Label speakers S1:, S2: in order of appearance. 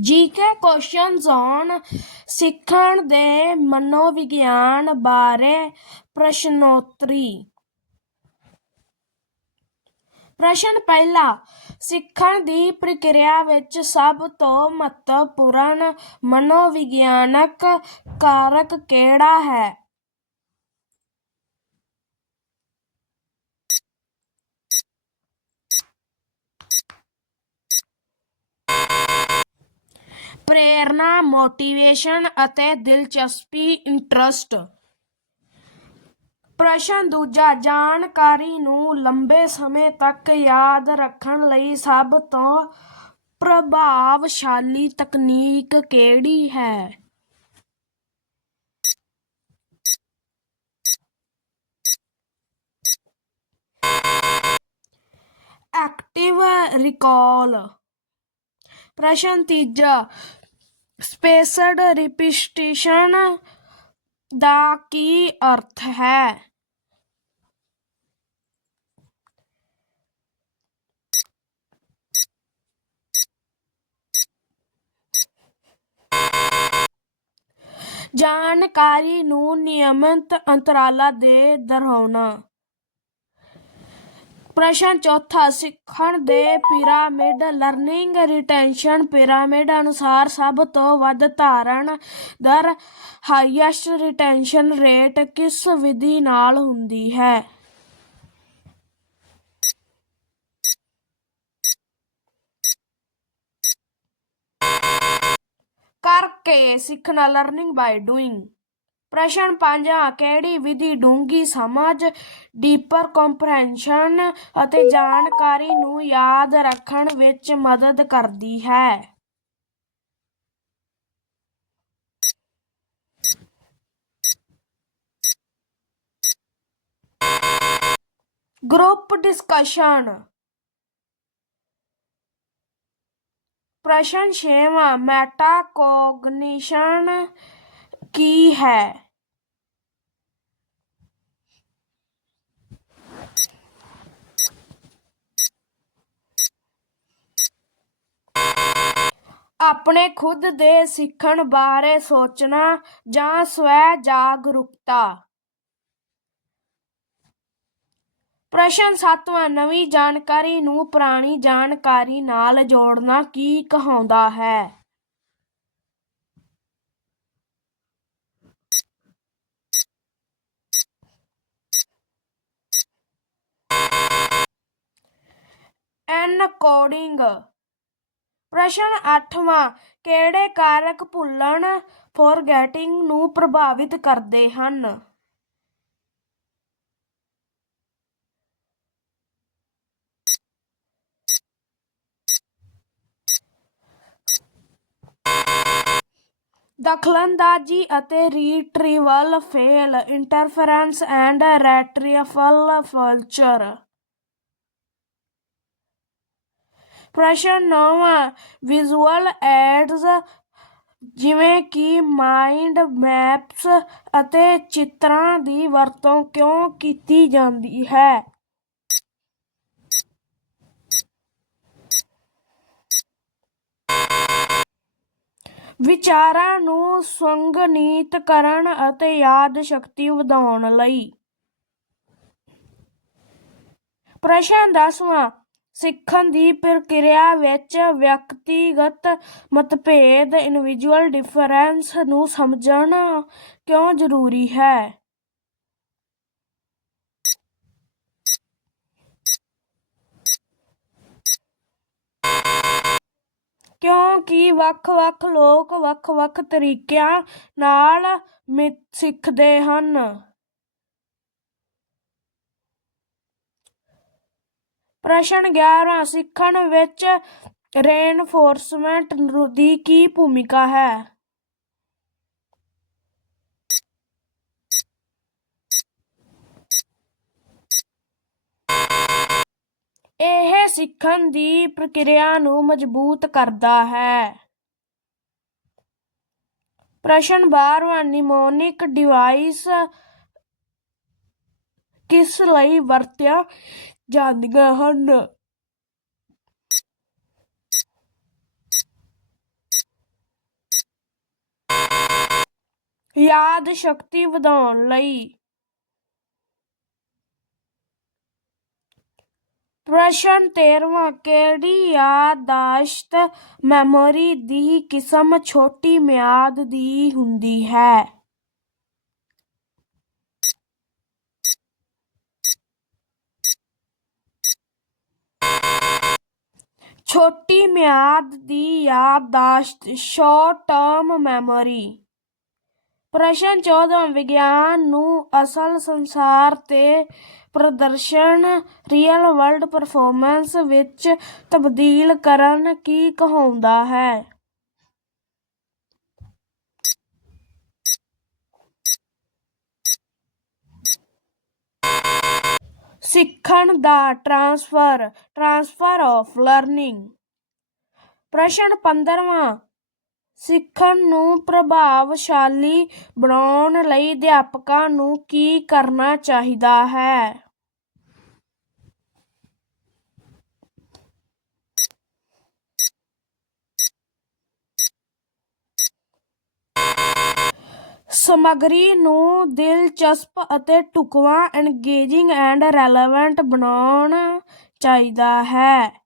S1: GK ਕੁਐਸਚਨਜ਼ on ਸਿੱਖਣ ਦੇ ਮਨੋਵਿਗਿਆਨ ਬਾਰੇ ਪ੍ਰਸ਼ਨੋਤਰੀ। ਪ੍ਰਸ਼ਨ ਪਹਿਲਾ, ਸਿੱਖਣ ਦੀ ਪ੍ਰਕਿਰਿਆ ਵਿੱਚ ਸਭ ਤੋਂ ਮਹੱਤਵਪੂਰਨ ਮਨੋਵਿਗਿਆਨਕ ਕਾਰਕ ਕਿਹੜਾ ਹੈ? ਪ੍ਰੇਰਨਾ ਮੋਟੀਵੇਸ਼ਨ ਅਤੇ ਦਿਲਚਸਪੀ ਇੰਟਰਸਟ ਪ੍ਰਸ਼ਨ ਦੂਜਾ, ਜਾਣਕਾਰੀ ਨੂੰ ਲੰਬੇ ਸਮੇਂ ਤੱਕ ਯਾਦ ਰੱਖਣ ਲਈ ਸਭ ਤੋਂ ਪ੍ਰਭਾਵਸ਼ਾਲੀ ਤਕਨੀਕ ਕਿਹੜੀ ਹੈ? ਐਕਟਿਵ ਰਿਕਾਲ ਪ੍ਰਸ਼ਨ ਤੀਜਾ ਸਪੇਸਡ ਰਿਪੀਟੇਸ਼ਨ ਦਾ ਕੀ ਅਰਥ ਹੈ? ਜਾਣਕਾਰੀ ਨੂੰ ਨਿਯਮਿਤ ਅੰਤਰਾਲਾ ਦੇ ਦੁਹਰਾਉਣਾ। ਪ੍ਰਸ਼ਨ ਚੌਥਾ, ਸਿੱਖਣ ਦੇ ਪਿਰਾਮਿਡ ਲਰਨਿੰਗ ਰਿਟੈਂਸ਼ਨ ਪਿਰਾਮਿਡ ਅਨੁਸਾਰ ਸਭ ਤੋਂ ਵੱਧ ਧਾਰਨ ਦਰ ਹਾਈਐਸਟ ਰਿਟੈਂਸ਼ਨ ਰੇਟ ਕਿਸ ਵਿਧੀ ਨਾਲ ਹੁੰਦੀ ਹੈ? ਕਰਕੇ ਸਿੱਖਣਾ ਲਰਨਿੰਗ ਬਾਈ ਡੂਇੰਗ ਪ੍ਰਸ਼ਨ ਪੰਜ ਕਿਹੜੀ ਵਿਧੀ ਡੂੰਘੀ ਸਮਝ ਡੀਪਰ ਕੰਪਰੈਂਸ਼ਨ ਅਤੇ ਜਾਣਕਾਰੀ ਨੂੰ ਯਾਦ ਰੱਖਣ ਵਿੱਚ ਮਦਦ ਕਰਦੀ ਹੈ? ਗਰੁੱਪ ਡਿਸਕਸ਼ਨ ਪ੍ਰਸ਼ਨ ਛੇਵਾਂ ਮੈਟਾਕੋਗਨੀਸ਼ਨ ਕੀ ਹੈ? ਆਪਣੇ ਖੁਦ ਦੇ ਸਿੱਖਣ ਬਾਰੇ ਸੋਚਣਾ ਜਾਂ ਸਵੈ ਜਾਗਰੂਕਤਾ ਪ੍ਰਸ਼ਨ ਸੱਤਵਾਂ ਨਵੀਂ ਜਾਣਕਾਰੀ ਨੂੰ ਪੁਰਾਣੀ ਜਾਣਕਾਰੀ ਨਾਲ ਜੋੜਨਾ ਕੀ ਕਹਾਉਂਦਾ ਹੈ? ਐਨਕੋਡਿੰਗ ਪ੍ਰਸ਼ਨ 8ਵਾਂ ਕਿਹੜੇ ਕਾਰਕ ਭੁੱਲਣ ਫੋਰਗੇਟਿੰਗ ਨੂੰ ਪ੍ਰਭਾਵਿਤ ਕਰਦੇ ਹਨ? ਦਖਲਅੰਦਾਜ਼ੀ ਅਤੇ retrieval fail interference and retrieval failure. ਪ੍ਰਸ਼ਨ ਨੌਵਾਂ ਵਿਜ਼ੂਅਲ ਐਡਸ ਜਿਵੇਂ ਕਿ ਮਾਈਂਡ ਮੈਪਸ ਅਤੇ ਚਿੱਤਰਾਂ ਦੀ ਵਰਤੋਂ ਕਿਉਂ ਕੀਤੀ ਜਾਂਦੀ ਹੈ? ਵਿਚਾਰਾਂ ਨੂੰ ਸੰਗਨੀਤ ਕਰਨ ਅਤੇ ਯਾਦ ਸ਼ਕਤੀ ਵਧਾਉਣ ਲਈ। ਪ੍ਰਸ਼ਨ 10ਵਾਂ ਸਿੱਖਣ ਦੀ ਪ੍ਰਕਿਰਿਆ ਵਿੱਚ ਵਿਅਕਤੀਗਤ ਮਤਭੇਦ ਇੰਡੀਵਿਜੂਅਲ ਡਿਫਰੈਂਸ ਨੂੰ ਸਮਝਣਾ ਕਿਉਂ ਜ਼ਰੂਰੀ ਹੈ? ਕਿਉਂਕਿ ਵੱਖ-ਵੱਖ ਲੋਕ ਵੱਖ-ਵੱਖ ਤਰੀਕਿਆਂ ਨਾਲ ਮਿ, ਸਿੱਖਦੇ ਹਨ। ਪ੍ਰਸ਼ਨ 11 ਸਿੱਖਣ ਵਿੱਚ ਰੇਨਫੋਰਸਮੈਂਟ ਦੀ ਕੀ ਭੂਮਿਕਾ ਹੈ? ਇਹ ਸਿੱਖਣ ਦੀ ਪ੍ਰਕਿਰਿਆ ਨੂੰ ਮਜ਼ਬੂਤ ਕਰਦਾ ਹੈ। ਪ੍ਰਸ਼ਨ 12ਵਾਂ ਨਿਮੋਨਿਕ ਡਿਵਾਈਸ ਕਿਸ ਲਈ ਵਰਤਿਆ ਜਾਂਦੀਆਂ ਹਨ। ਯਾਦ ਸ਼ਕਤੀ ਵਧਾਉਣ ਲਈ ਪ੍ਰਸ਼ਨ 13ਵਾਂ ਕਿਹੜੀ ਯਾਦਾਸ਼ਤ ਮੈਮੋਰੀ ਦੀ ਕਿਸਮ ਛੋਟੀ ਮਿਆਦ ਦੀ ਹੁੰਦੀ ਹੈ? ਛੋਟੀ ਮਿਆਦ ਦੀ ਯਾਦਾਸ਼ਤ ਸ਼ਾਰਟ ਟਰਮ ਮੈਮੋਰੀ ਪ੍ਰਸ਼ਨ 14 ਵਿਗਿਆਨ ਨੂੰ ਅਸਲ ਸੰਸਾਰ ਤੇ ਪ੍ਰਦਰਸ਼ਨ ਰੀਅਲ ਵਰਲਡ ਪਰਫਾਰਮੈਂਸ ਵਿੱਚ ਤਬਦੀਲ ਕਰਨ ਕੀ ਕਹਾਉਂਦਾ ਹੈ? ਸਿੱਖਣ ਦਾ ਟ੍ਰਾਂਸਫਰ ਟ੍ਰਾਂਸਫਰ ਆਫ ਲਰਨਿੰਗ ਪ੍ਰਸ਼ਨ 15ਵਾਂ ਸਿੱਖਣ ਨੂੰ ਪ੍ਰਭਾਵਸ਼ਾਲੀ ਬਣਾਉਣ ਲਈ ਅਧਿਆਪਕਾਂ ਨੂੰ ਕੀ ਕਰਨਾ ਚਾਹੀਦਾ ਹੈ? ਸਮੱਗਰੀ ਨੂੰ ਦਿਲਚਸਪ ਅਤੇ ਢੁਕਵਾਂ ਐਂਗੇਜਿੰਗ ਐਂਡ ਰੈਲੇਵੈਂਟ ਬਣਾਉਣਾ ਚਾਹੀਦਾ ਹੈ।